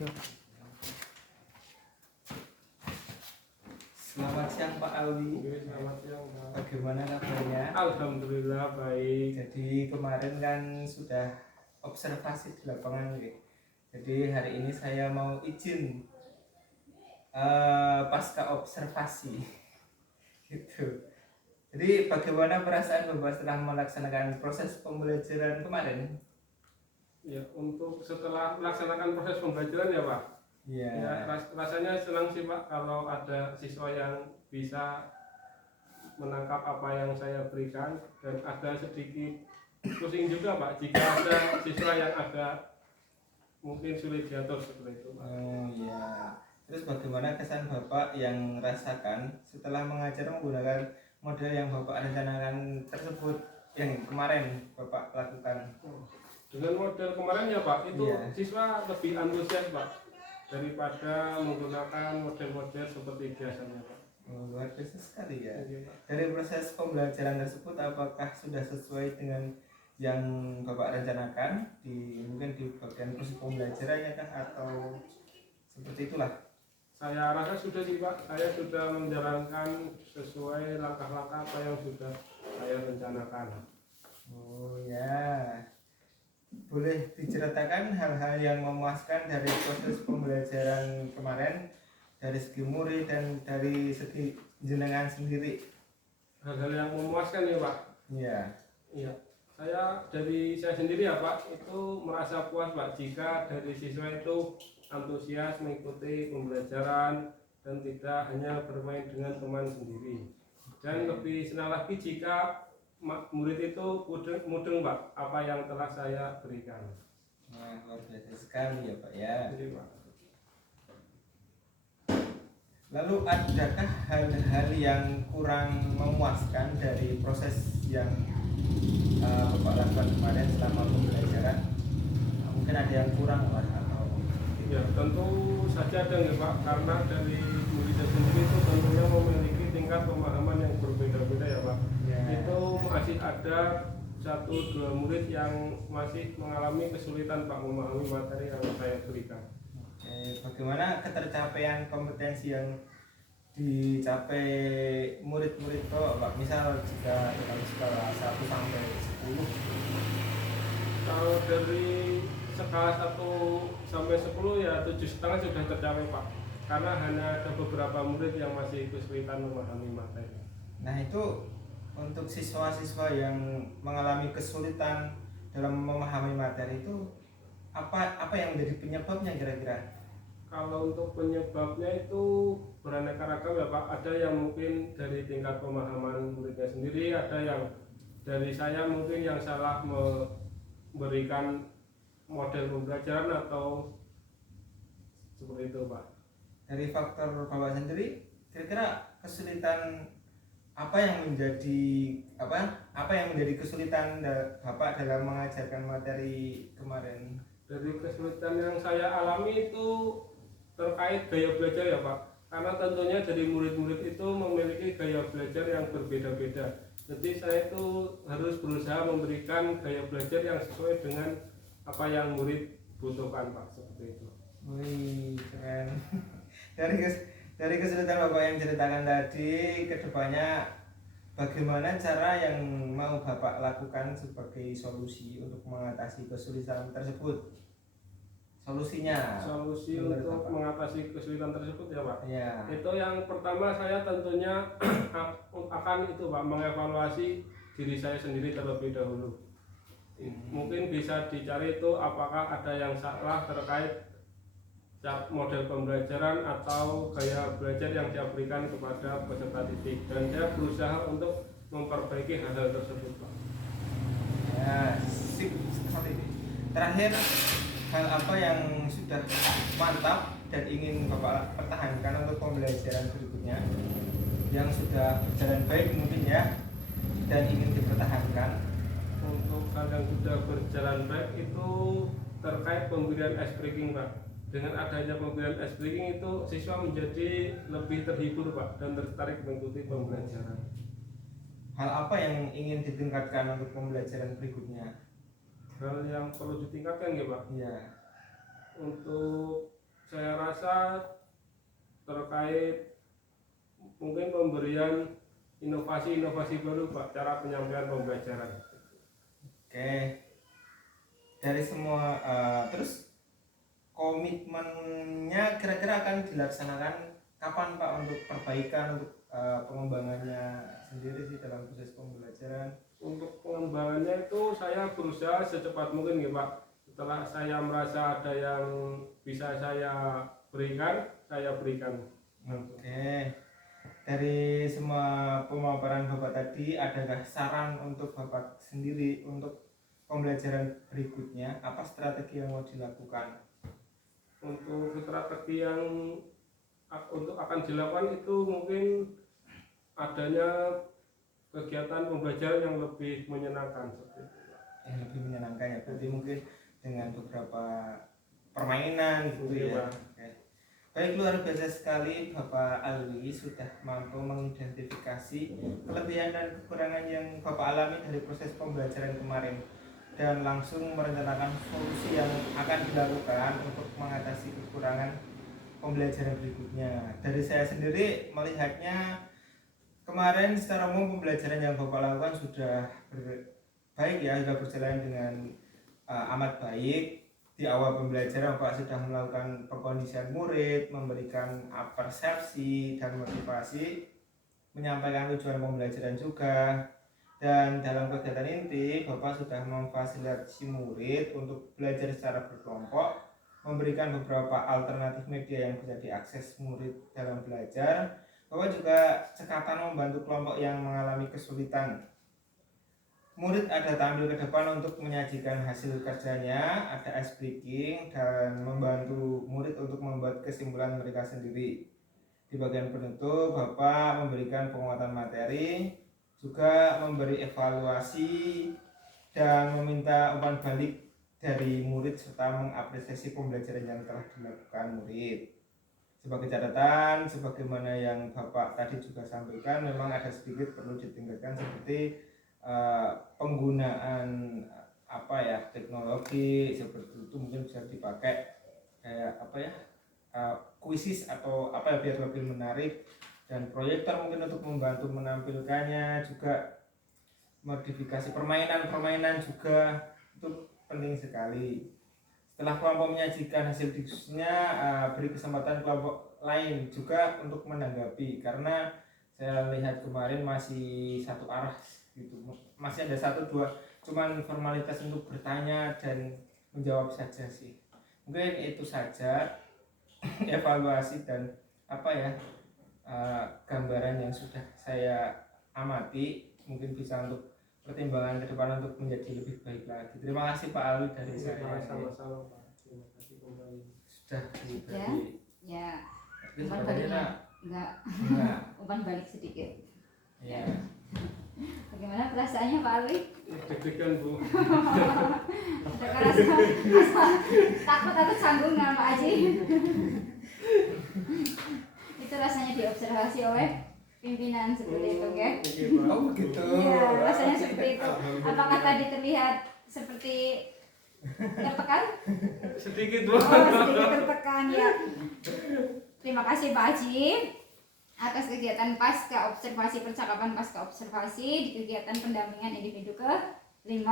Oke. Selamat siang Pak Alwi. Selamat siang Pak. Bagaimana kabarnya? Alhamdulillah baik. Jadi kemarin kan sudah observasi di lapangan ya. Jadi hari ini saya mau izin pasca observasi gitu. Jadi bagaimana perasaan Bapak setelah melaksanakan proses pembelajaran kemarin? Ya, untuk setelah melaksanakan proses pembelajaran ya Pak. Ya. Ya, rasanya senang sih Pak kalau ada siswa yang bisa menangkap apa yang saya berikan, dan ada sedikit pusing juga Pak jika ada siswa yang agak mungkin sulit diatur seperti itu Pak. Oh ya. Terus bagaimana kesan Bapak yang rasakan setelah mengajar menggunakan model yang Bapak rencanakan tersebut yang kemarin Bapak lakukan? Dengan model kemarin ya Pak, itu Iya. siswa lebih antusias Pak daripada menggunakan model-model seperti biasanya Pak. Oh, luar biasa sekali ya. Iya, Pak. Dari proses pembelajaran tersebut apakah sudah sesuai dengan yang Bapak rencanakan mungkin di bagian proses pembelajarannya kah atau seperti itulah? Saya rasa sudah sih Pak, saya sudah menjalankan sesuai langkah-langkah apa yang sudah saya rencanakan. Oh ya. Boleh diceritakan hal-hal yang memuaskan dari proses pembelajaran kemarin dari segi murid dan dari segi jenengan sendiri? Hal-hal yang memuaskan ya Pak. Iya. Iya. Dari saya sendiri ya Pak, itu merasa puas Pak jika dari siswa itu antusias mengikuti pembelajaran dan tidak hanya bermain dengan teman sendiri. Dan lebih senang lagi jika murid itu mudeng Pak apa yang telah saya berikan. Nah, luar biasa sekali ya Pak ya. Jadi Pak, Lalu adakah hal-hal yang kurang memuaskan dari proses yang Bapak lakukan kemarin selama pembelajaran? Mungkin ada yang kurang lah atau ya tentu saja ada ya Pak, karena dari muridnya sendiri itu tentunya memiliki tingkat pemahaman yang berbeda-beda ya Pak. Ya. Itu masih ada 1-2 murid yang masih mengalami kesulitan Pak memahami materi yang saya berikan. Bagaimana ketercapaian kompetensi yang dicapai murid-murid Pak? Misal jika dalam skala 1 sampai 10. Kalau dari skala 1 sampai 10 ya 7,5 sudah tercapai Pak, karena hanya ada beberapa murid yang masih kesulitan memahami materi. Nah itu untuk siswa-siswa yang mengalami kesulitan dalam memahami materi itu apa yang menjadi penyebabnya kira-kira? Kalau untuk penyebabnya itu beraneka ragam ya Pak. Ada yang mungkin dari tingkat pemahaman muridnya sendiri, ada yang dari saya mungkin yang salah memberikan model pembelajaran atau seperti itu Pak. Dari faktor Bapak sendiri, kira-kira kesulitan apa yang menjadi kesulitan Bapak dalam mengajarkan materi kemarin? Dari kesulitan yang saya alami itu terkait gaya belajar ya Pak, karena tentunya dari murid-murid itu memiliki gaya belajar yang berbeda-beda. Jadi saya itu harus berusaha memberikan gaya belajar yang sesuai dengan apa yang murid butuhkan Pak, seperti itu. Wih, keren. dari kesulitan Bapak yang ceritakan tadi, kedepannya bagaimana cara yang mau Bapak lakukan sebagai solusi untuk mengatasi kesulitan tersebut? Solusinya? Solusi untuk mengatasi kesulitan tersebut ya Pak. Ya. Itu yang pertama, saya tentunya akan itu Pak, mengevaluasi diri saya sendiri terlebih dahulu. Mungkin bisa dicari itu apakah ada yang salah terkait model pembelajaran atau gaya belajar yang saya berikan kepada peserta didik, dan saya berusaha untuk memperbaiki hal-hal tersebut Pak. Ya, sip sekali. Terakhir, hal apa yang sudah mantap dan ingin Bapak pertahankan untuk pembelajaran berikutnya yang sudah berjalan baik mungkin ya dan ingin dipertahankan? Untuk hal yang sudah berjalan baik itu terkait pemberian ice breaking Pak. Dengan adanya pemberian ice breaking itu siswa menjadi lebih terhibur Pak dan tertarik mengikuti pembelajaran. Hal apa yang ingin ditingkatkan untuk pembelajaran berikutnya? Hal yang perlu ditingkatkan ya Pak. Iya. Untuk merasa terkait mungkin pemberian inovasi-inovasi baru Pak, cara penyampaian pembelajaran. Oke, dari semua terus komitmennya kira-kira akan dilaksanakan kapan Pak untuk perbaikan, untuk pengembangannya sendiri sih dalam proses pembelajaran? Untuk pengembangannya itu saya berusaha secepat mungkin ya Pak. Setelah saya merasa ada yang bisa saya berikan, saya berikan. Oke, dari semua pemaparan Bapak tadi, adakah saran untuk Bapak sendiri untuk pembelajaran berikutnya? Apa strategi yang mau dilakukan? Untuk strategi yang untuk akan dilakukan itu mungkin adanya kegiatan pembelajaran yang lebih menyenangkan seperti itu. Yang lebih menyenangkan ya, berarti mungkin dengan beberapa permainan gitu ya. Oke. Baik, luar biasa sekali Bapak Alwi sudah mampu mengidentifikasi kelebihan dan kekurangan yang Bapak alami dari proses pembelajaran kemarin dan langsung merencanakan solusi yang akan dilakukan untuk mengatasi kekurangan pembelajaran berikutnya. Dari saya sendiri melihatnya kemarin secara umum pembelajaran yang Bapak lakukan sudah baik ya, sudah berjalan dengan amat baik. Di awal pembelajaran Bapak sudah melakukan pengkondisian murid, memberikan persepsi dan motivasi, menyampaikan tujuan pembelajaran juga. Dan dalam kegiatan inti Bapak sudah memfasilitasi murid untuk belajar secara berkelompok, memberikan beberapa alternatif media yang bisa diakses murid dalam belajar. Bapak juga cekatan membantu kelompok yang mengalami kesulitan. Murid ada tampil ke depan untuk menyajikan hasil kerjanya, ada ice breaking, dan membantu murid untuk membuat kesimpulan mereka sendiri. Di bagian penutup, Bapak memberikan penguatan materi, juga memberi evaluasi, dan meminta umpan balik dari murid serta mengapresiasi pembelajaran yang telah dilakukan murid. Sebagai catatan, sebagaimana yang Bapak tadi juga sampaikan, memang ada sedikit perlu ditingkatkan seperti penggunaan teknologi seperti itu mungkin bisa dipakai kayak kuisis atau biar lebih menarik, dan proyektor mungkin untuk membantu menampilkannya, juga modifikasi permainan juga itu penting sekali. Setelah kelompok menyajikan hasil diskusinya, beri kesempatan kelompok lain juga untuk menanggapi, karena saya lihat kemarin masih satu arah gitu, masih ada satu dua cuman formalitas untuk bertanya dan menjawab saja sih. Mungkin itu saja evaluasi dan gambaran yang sudah saya amati, mungkin bisa untuk pertimbangan ke depan untuk menjadi lebih baik lagi. Terima kasih Pak Alwi dari saya. Sama-sama Pak. Terima kasih kembali. Sudah diberi. Ya. Umpan baliknya enggak. Umpan balik sedikit. Ya. Bagaimana perasaannya Pak Alwi? Deg-degan Bu. Ada rasa takut atau canggung dengan Pak Aji? Itu rasanya diobservasi oleh pimpinan seperti itu, ya? Oh begitu. Iya, rasanya seperti itu. Apakah tadi terlihat seperti tertekan? Sedikit Bu. Oh, sedikit tertekan ya. Terima kasih Pak Haji atas kegiatan pasca observasi percakapan pasca observasi di kegiatan pendampingan individu ke-5.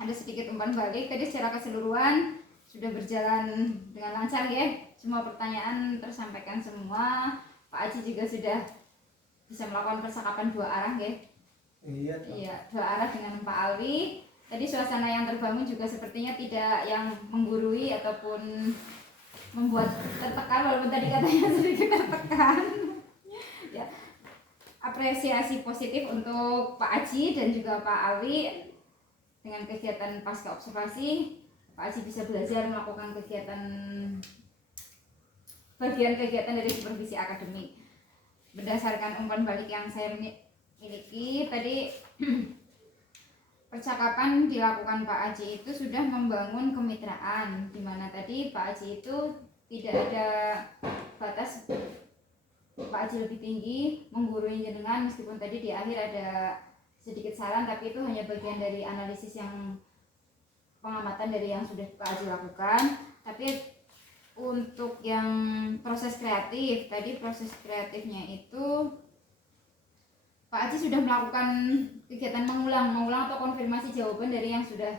Ada sedikit umpan balik, tadi secara keseluruhan sudah berjalan dengan lancar ya. Semua pertanyaan tersampaikan semua. Pak Haji juga sudah bisa melakukan percakapan dua arah ya. Iya, dua arah dengan Pak Alwi. Tadi suasana yang terbangun juga sepertinya tidak yang menggurui ataupun membuat tertekan, walaupun tadi katanya sedikit tertekan. Ya, apresiasi positif untuk Pak Aji dan juga Pak Alwi dengan kegiatan pasca observasi. Pak Aji bisa belajar melakukan bagian kegiatan dari supervisi akademik. Berdasarkan umpan balik yang saya miliki tadi, percakapan dilakukan Pak Aji itu sudah membangun kemitraan, di mana tadi Pak Aji itu tidak ada batas. Pak Aji lebih tinggi menggurui jenengan, meskipun tadi di akhir ada sedikit saran, tapi itu hanya bagian dari analisis yang pengamatan dari yang sudah Pak Aji lakukan. Tapi untuk yang proses kreatif, tadi proses kreatifnya itu Pak Aji sudah melakukan kegiatan mengulang atau konfirmasi jawaban dari yang sudah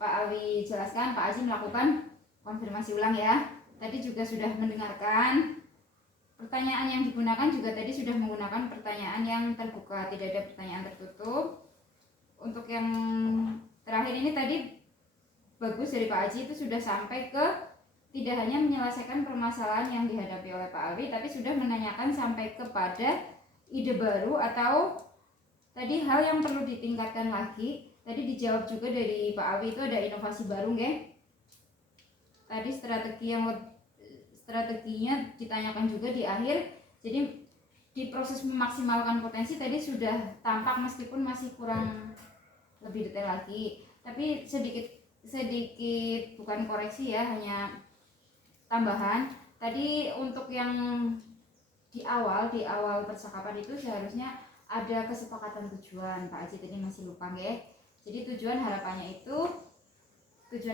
Pak Awi jelaskan. Pak Aji melakukan konfirmasi ulang ya. Tadi juga sudah mendengarkan. Pertanyaan yang digunakan juga tadi sudah menggunakan pertanyaan yang terbuka, tidak ada pertanyaan tertutup. Untuk yang terakhir ini tadi bagus dari Pak Aji, itu sudah sampai ke tidak hanya menyelesaikan permasalahan yang dihadapi oleh Pak Awi, tapi sudah menanyakan sampai kepada ide baru atau tadi hal yang perlu ditingkatkan lagi. Tadi dijawab juga dari Pak Awi, itu ada inovasi baru nggih. Tadi strateginya ditanyakan juga di akhir. Jadi di proses memaksimalkan potensi tadi sudah tampak meskipun masih kurang lebih detail lagi. Tapi sedikit bukan koreksi ya, hanya tambahan. Tadi untuk yang di awal percakapan itu seharusnya ada kesepakatan tujuan. Pak Aji tadi masih lupa nggih. Jadi tujuan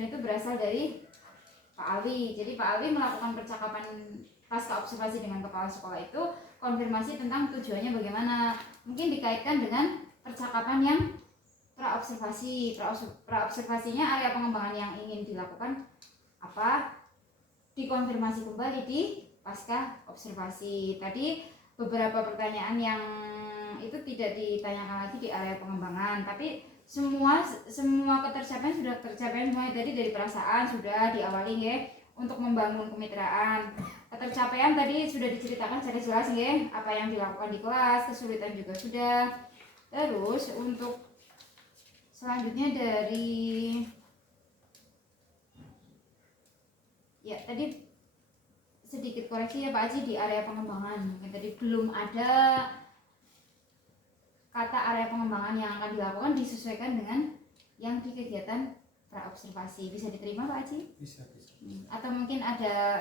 itu berasal dari Pak Awi. Jadi Pak Awi melakukan percakapan pasca observasi dengan kepala sekolah itu konfirmasi tentang tujuannya bagaimana. Mungkin dikaitkan dengan percakapan yang praobservasi. Praobservasinya area pengembangan yang ingin dilakukan apa? Dikonfirmasi kembali di pasca observasi. Tadi beberapa pertanyaan yang itu tidak ditanyakan lagi di area pengembangan, tapi semua ketercapaian sudah tercapai semua. Tadi dari perasaan sudah diawali ya, untuk membangun kemitraan. Ketercapaian tadi sudah diceritakan secara jelas ya, apa yang dilakukan di kelas, kesulitan juga sudah. Terus untuk selanjutnya dari ya tadi sedikit koreksi ya Pak Aji di area pengembangan. Mungkin tadi belum ada kata area pengembangan yang akan dilakukan disesuaikan dengan yang di kegiatan praobservasi. Bisa diterima Pak Aji? Bisa. Atau mungkin ada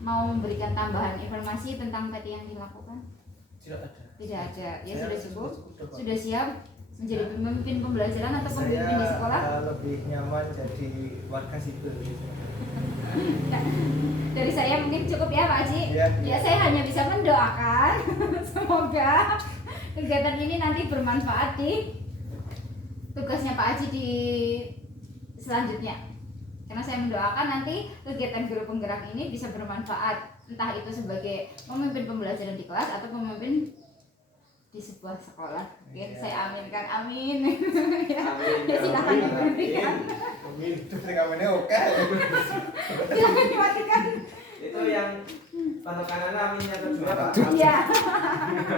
mau memberikan tambahan informasi tentang tadi yang dilakukan? Tidak ada. Ya sudah cukup. Sudah siap menjadi pemimpin pembelajaran atau pemimpin di sekolah? Saya lebih nyaman jadi warga sipil. Dari saya mungkin cukup ya Pak Haji. Ya saya hanya bisa mendoakan semoga kegiatan ini nanti bermanfaat di tugasnya Pak Haji di selanjutnya. Karena saya mendoakan nanti kegiatan guru penggerak ini bisa bermanfaat, entah itu sebagai pemimpin pembelajaran di kelas atau pemimpin di sebuah sekolah. Oke, saya aminkan, amin. Ya silakan diberikan. Amin. Itu rekamannya oke. Silakan dimatikan. Itu yang penekanan aminnya kedua Pak. Iya.